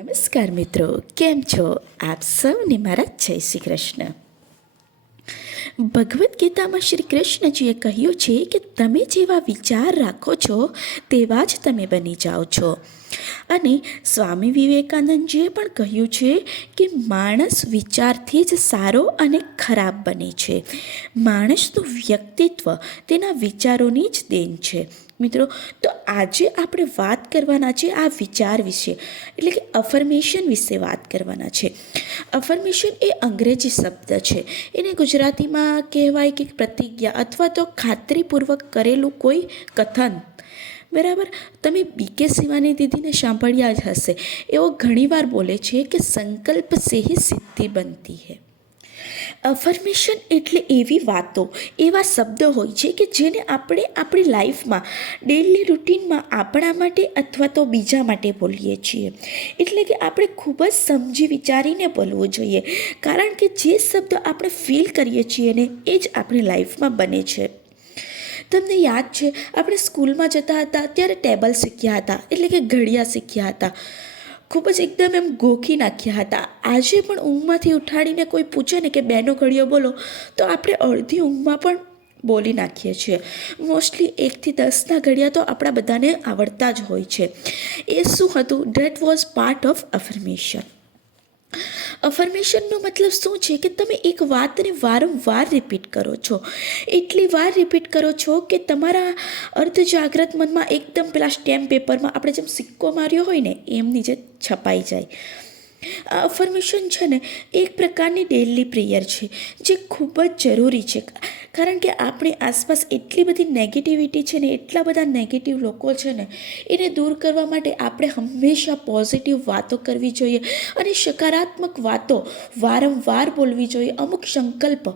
નમસ્કાર મિત્રો, કેમ છો આપ સૌને મારા જય શ્રી કૃષ્ણ. ભગવદ્ ગીતામાં શ્રી કૃષ્ણજીએ કહ્યું છે કે તમે જેવા વિચાર રાખો છો તેવા જ તમે બની જાઓ છો. અને સ્વામી વિવેકાનંદજીએ પણ કહ્યું છે કે માણસ વિચારથી જ સારો અને ખરાબ બને છે. માણસનું વ્યક્તિત્વ તેના વિચારોની જ દેન છે. મિત્રો, તો આજે આપણે વાત કરવાના છે આ વિચાર વિશે, એટલે કે અફર્મેશન વિશે વાત કરવાના છે. અફર્મેશન એ અંગ્રેજી શબ્દ છે. એને ગુજરાતીમાં કહેવાય કે પ્રતિજ્ઞા અથવા તો ખાતરીપૂર્વક કરેલું કોઈ કથન. બરાબર, તમે બીકે શિવાની દીદીને સાંભળ્યા જ હશે. એવો ઘણીવાર બોલે છે કે સંકલ્પ સે હી સિદ્ધિ બનતી હૈ. અફર્મેશન એટલે એવી વાતો, એવા શબ્દો હોય છે કે જેને આપણે આપણી લાઈફમાં ડેઇલી રૂટીનમાં આપણા માટે અથવા તો બીજા માટે બોલીએ છીએ. એટલે કે આપણે ખૂબ જ સમજી વિચારીને બોલવું જોઈએ, કારણ કે જે શબ્દ આપણે ફીલ કરીએ છીએ ને એ જ આપણી લાઈફમાં બને છે. તમને યાદ છે, આપણે સ્કૂલમાં જતા હતા ત્યારે ટેબલ શીખ્યા હતા, એટલે કે ઘડિયા શીખ્યા હતા. ખૂબ જ એકદમ એમ ગોખી નાખ્યા હતા. આજે પણ ઊંઘમાંથી ઉઠાડીને કોઈ પૂછે ને કે બેનો ઘડિયો બોલો, તો આપણે અડધી ઊંઘમાં પણ બોલી નાખીએ છીએ. મોસ્ટલી 1 થી 10ના ઘડિયા તો આપણા બધાને આવડતા જ હોય છે. એ શું હતું? That was part of affirmation. અફર્મેશનનો મતલબ શું છે કે તમે એક વાતને વારંવાર રિપીટ કરો છો. એટલી વાર રિપીટ કરો છો કે તમારા અર્ધ જાગ્રત મનમાં એકદમ પેલા સ્ટેમ્પ પેપરમાં આપણે જેમ સિક્કો માર્યો હોય ને એમની જે છપાઈ જાય. આ અફર્મેશન છે ને એક પ્રકારની ડેઇલી પ્રેયર છે જે ખૂબ જ જરૂરી છે. કારણ કે આપણી આસપાસ એટલી બધી નેગેટિવિટી છે ને, એટલા બધા નેગેટિવ લોકો છે ને, એને દૂર કરવા માટે આપણે હંમેશા પોઝિટિવ વાતો કરવી જોઈએ અને સકારાત્મક વાતો વારંવાર બોલવી જોઈએ. અમુક સંકલ્પ,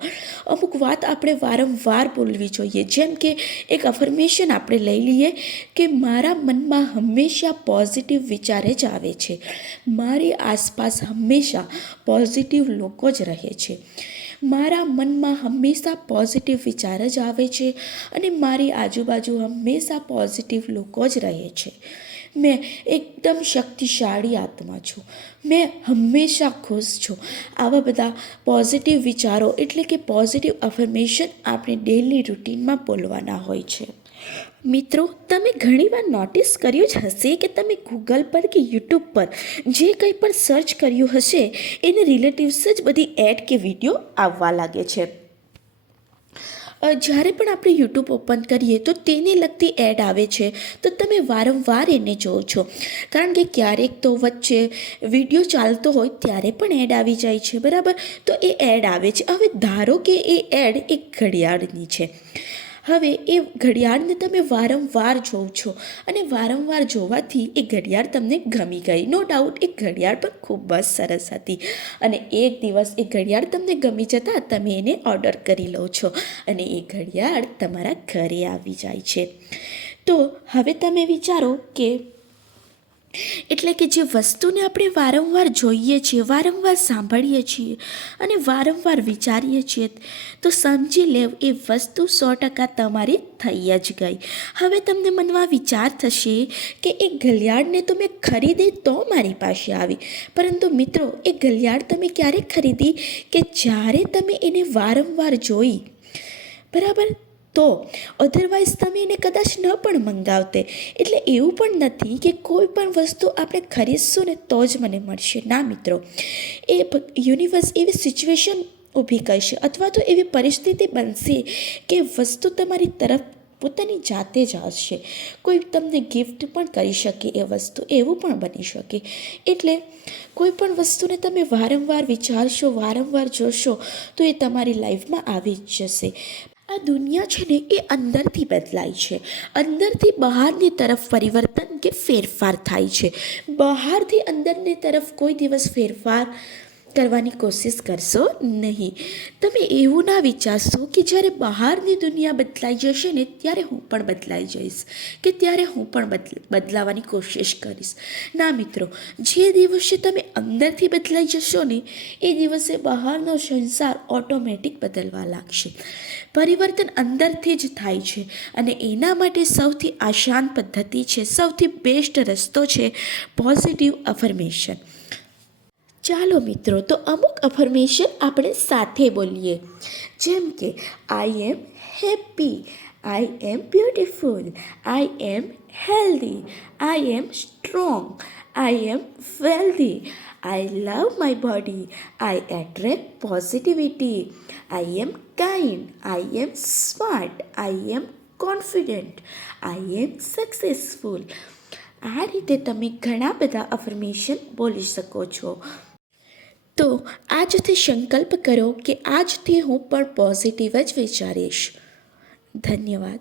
અમુક વાત આપણે વારંવાર બોલવી જોઈએ. જેમ કે એક અફર્મેશન આપણે લઈ લઈએ કે મારા મનમાં હંમેશા પોઝિટિવ વિચાર જ આવે છે. મારી આસપાસ હંમેશા પોઝિટિવ લોકો જ રહે છે. મારા મનમાં હંમેશા પોઝિટિવ વિચાર જ આવે છે અને મારી આજુબાજુ હંમેશા પોઝિટિવ લોકો જ રહે છે. મેં એકદમ શક્તિશાળી આત્મા છું. મેં હંમેશા ખુશ છું. આવા બધા પોઝિટિવ વિચારો, એટલે કે પોઝિટિવ અફર્મેશન આપણે ડેઇલી રૂટીનમાં બોલવાના હોય છે. મિત્રો, તમે ઘણીવાર નોટિસ કર્યું જ હશે કે તમે ગૂગલ પર કે યુટ્યુબ પર જે કંઈ પણ સર્ચ કર્યું હશે એને રિલેટિવ્સ જ બધી એડ કે વિડીયો આવવા લાગે છે. જ્યારે પણ આપણે યુટ્યુબ ઓપન કરીએ તો તેને લગતી એડ આવે છે, તો તમે વારંવાર એને જોવો છો. કારણ કે ક્યારેક તો વચ્ચે વિડીયો ચાલતો હોય ત્યારે પણ એડ આવી જાય છે. બરાબર, તો એ એડ આવે છે. હવે ધારો કે એ એડ એક ઘડિયાળની છે. હવે એ ઘડિયાળને તમે વારંવાર જોવો છો અને વારંવાર જોવાથી એ ઘડિયાળ તમને ગમી ગઈ. નો ડાઉટ એ ઘડિયાળ પણ ખૂબ જ સરસ હતી અને એક દિવસ એ ઘડિયાળ તમને ગમી જતાં તમે એને ઓર્ડર કરી લો છો અને એ ઘડિયાળ તમારા ઘરે આવી જાય છે. તો હવે તમે વિચારો કે એટલે કે જે વસ્તુને આપણે વારંવાર જોઈએ છીએ, વારંવાર સાંભળીએ છીએ અને વારંવાર વિચારીએ છીએ, તો સમજી લેવ એ વસ્તુ 100% તમારી થઈ જ ગઈ. હવે તમને મનમાં વિચાર થશે કે એ ઘડિયાળને તો મેં ખરીદી તો મારી પાસે આવી. પરંતુ મિત્રો, એ ઘડિયાળ તમે ક્યારે ખરીદી કે જ્યારે તમે એને વારંવાર જોઈ. બરાબર, તો અધરવાઇઝ તમે એને કદાચ ન પણ મંગાવતે. એટલે એવું પણ નથી કે કોઈ પણ વસ્તુ આપણે ખરીદશું ને તો જ મને મળશે. ના મિત્રો, એ યુનિવર્સ એવી સિચ્યુએશન ઊભી કરશે અથવા તો એવી પરિસ્થિતિ બનશે કે વસ્તુ તમારી તરફ પોતાની જાતે જ આવશે. કોઈ તમને ગિફ્ટ પણ કરી શકે એ વસ્તુ, એવું પણ બની શકે. એટલે કોઈ પણ વસ્તુને તમે વારંવાર વિચારશો, વારંવાર જોશો તો એ તમારી લાઈફમાં આવી જ જશે. આ દુનિયા છે ને એ અંદરથી બદલાય છે. અંદરથી બહારની તરફ પરિવર્તન કે ફેરફાર થાય છે. બહારથી અંદરની તરફ કોઈ દિવસ ફેરફાર કરવાની કોશિશ કરશો નહીં. તમે એવું ના વિચારશો કે જ્યારે બહારની દુનિયા બદલાઈ જશે ને ત્યારે હું પણ બદલાઈ જઈશ, કે ત્યારે હું પણ બદલાવાની કોશિશ કરીશ. ના મિત્રો, જે દિવસે તમે અંદરથી બદલાઈ જશો ને એ દિવસે બહારનો સંસાર ઓટોમેટિક બદલવા લાગશે. પરિવર્તન અંદરથી જ થાય છે અને એના માટે સૌથી આસાન પદ્ધતિ છે, સૌથી બેસ્ટ રસ્તો છે પોઝિટિવ અફર્મેશન. ચાલો મિત્રો, તો અમુક અફર્મેશન આપણે સાથે બોલીએ, જેમ કે I am happy, I am beautiful, I am healthy, I am strong, I am wealthy, I love my body, I attract positivity, I am kind, I am smart, I am confident, I am successful. આ રીતે તમે ઘણા બધા affirmation બોલી શકો છો. તો આજથી સંકલ્પ કરો કે આજથી હું પણ પોઝિટિવ જ વિચારીશ. ધન્યવાદ.